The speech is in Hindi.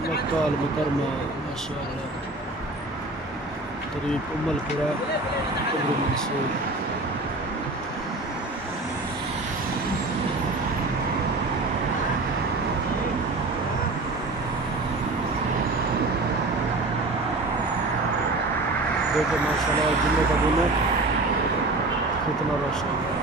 मक्का अल मुकरमा माशाअल्लाह, करीब उम्मुल कुरा कब्र मंसूर। देखो माशाअल्लाह जुम्मे का दिन है, कितना रोशन है।